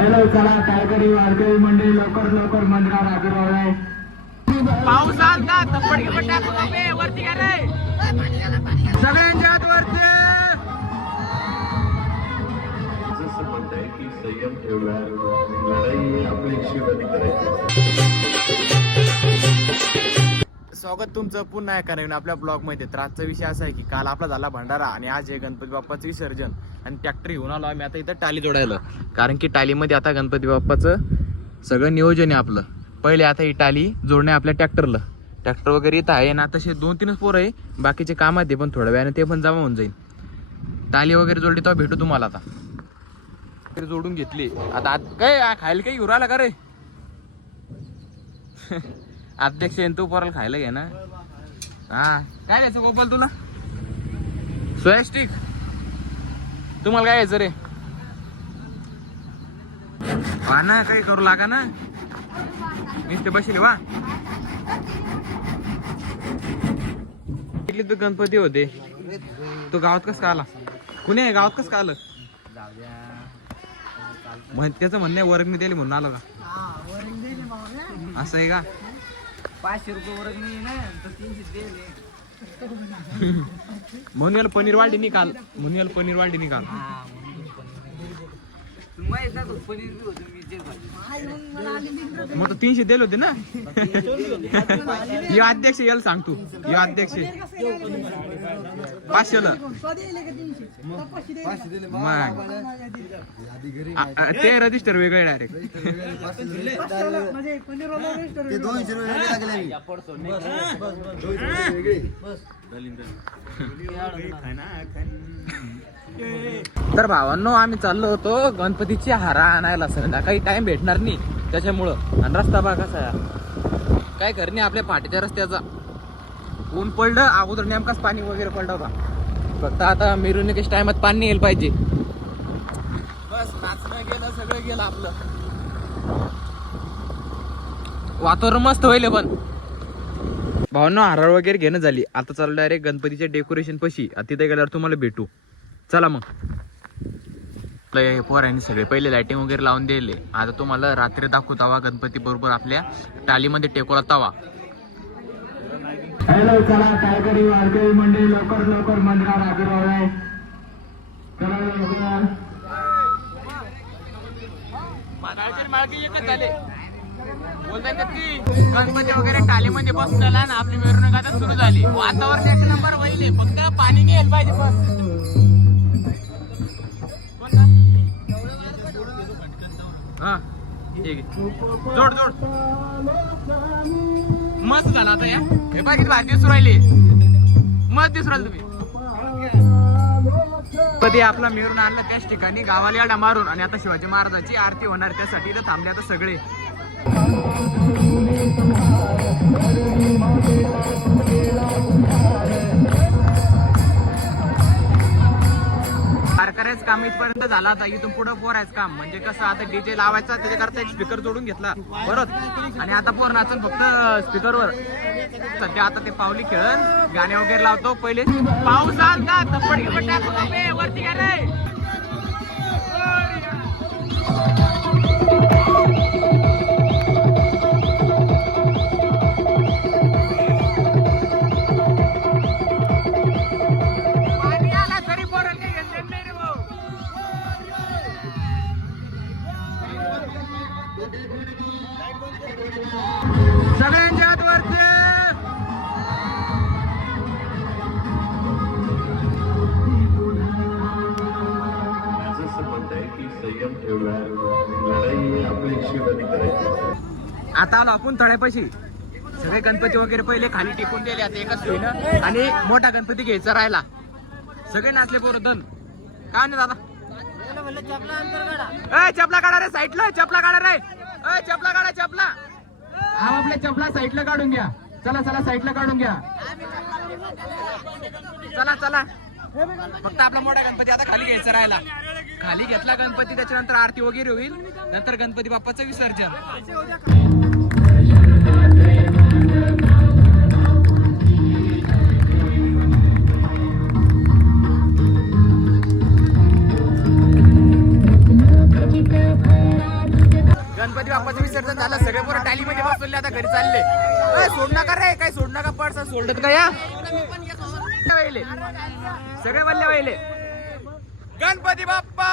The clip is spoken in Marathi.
हॅलो चला कायकरी वारकरी मंडळी लवकर लवकर मंदिरात हजर व्हावे पाऊस आलता तप्पड गिपट टाकू नको वरती घ्या रे. सगळ्यांच्या हात वरती. असं संबंध आहे की संयम ठेवला लढाई आपल्या हिशोबाने करायची स्वागत तुमचं पुन्हा एका नवीन आपल्या ब्लॉगमध्ये. तर आजचा विषय असा आहे की काल आपला झाला भंडारा आणि आज आहे गणपती बाप्पाचं विसर्जन आणि ट्रॅक्टर घेऊन आलो आम्ही. आता इथं टाली जोडायला. कारण की टालीमध्ये आता गणपती बाप्पाचं सगळं नियोजन आहे आपलं. पहिले आता ही टाली जोडणे आपल्या ट्रॅक्टरला ट्रॅक्टर वगैरे इथं आहे ना तसे दोन तीनच पोरं आहे. बाकीचे काम आहे ते पण थोड्या वेळाने ते पण जमा होऊन जाईल टाली वगैरे जोडली तेव्हा भेटू तुम्हाला आता. जोडून घेतली. आता काय खायला काही उराला का रे? अध्यक्ष आहे न तू पोराला खायला घे ना. हा. काय द्यायचं गोपाल तुला? सोयास्टिक. तुम्हाला काय यायचं रे? ना काही करू लागा ना. नुसते बसले वा. तर गणपती होते. तो गावात कस का आला? कुणी आहे? गावात कस का आलं? त्याचं म्हणणं आहे वर्गणी दिली म्हणून आलं का? असं आहे का? पाचशे रुपये वर्ग नाही ना तर तीनशे दिले म्हणून याला पनीर वाढी निकाल. म्हणून याला पनीर वाढी निकाल. माहीत ना तो पनीर बी होतं मी जे खाल्लं. मग तो तीनशे दिले होते ना? यो अध्यक्ष याला सांग तू. यो अध्यक्ष. पाचशेला. मग. ते रजिस्टर वेगळे डायरेक्ट तर भावांनो आम्ही चाललो होतो गणपतीची हारा आणायला संध्याकाळी टाइम भेटणार नाही. त्याच्यामुळं. आणि रस्ता बा कसा आहे. काय करणे आपल्या पाठीच्या रस्त्याचा. ऊन पडलं अगोदर नेमकाच पाणी वगैरे पडलं होता. फक्त आता मिरवणुकीच्या टायमात पाणी यायला पाहिजे. बस नाचणं गेलं सगळं गेलं आपलं. वातावरण मस्त होईल पण. भावना हार वगैरे घेणं झाली. आता चालू डायरेक्ट गणपतीच्या डेकोरेशन पशी. तिथे गेल्यावर तुम्हाला भेटू. चला मग. आपलं हे पोरांनी सगळे. पहिले लाइटिंग वगैरे लावून दिले. आता तुम्हाला रात्री दाखवतावा गणपती बरोबर आपल्या टालीमध्ये टेकोला तवा. हॅलो चला कायकरी वारकरी मंडळी लवकर लवकर मंदिरात हजर चला लवकर. गणपती वगैरे टालीमध्ये बसून झाला ना आपली मिरवणूक आता सुरू झाली. वातावरण एक नंबर होईल फक्त पाणी नाही यायला पाहिजे बस. हा ठीक आहे. जोड जोड. मस्त झाला आता या. हे बघ किती भारी दिसू राहिले. मस्त दिसू राहिले तुम्ही. कधी आपला मिळून आणला त्याच ठिकाणी गावाला याडा मारून आणि आता शिवाजी महाराजांची आरती होणार त्यासाठी तर थांबले आता सगळे. पर्यंत झाला आता इथून पुढे पोरायचं काम. म्हणजे कसं आता डीजे लावायचा त्याच्याकरता एक स्पीकर जोडून घेतला. परत. आणि आता पोर नाचून फक्त स्पीकरवर सध्या आता ते पावली खेळन गाणे वगैरे लावतो. पहिले पाऊस आलता तप्पड गिपट वरती काय सगळ्यांच्या हात वरती आता आलो आपण तळ्यापाशी. सगळे गणपती वगैरे पहिले खाली टेकून दिले आता एकाच सोयीनं. आणि मोठा गणपती घ्यायचा राहिला. सगळे नाचले पोरं दन काय नाही दादा? ए चपला काढा रे साईडला चपला काढा रे. चपला काढा चपला. हा आपल्या चपला साईडला काढून घ्या. चला चला साईडला काढून घ्या. चला चला. फक्त आपला मोठा गणपती आता खाली घ्यायचा राहिला खाली घेतला गणपती त्याच्यानंतर आरती वगैरे होईल. नंतर गणपती बाप्पाचं विसर्जन. गणपती बाप्पाचं विसर्जन झालं सगळे पोरं टालीमध्ये बसवले आता घरी चालले. काय सोड नका रे काय सोड नका पर्स सोडत का या? वहिले सगळे वल्ले वहिले गणपती बाप्पा!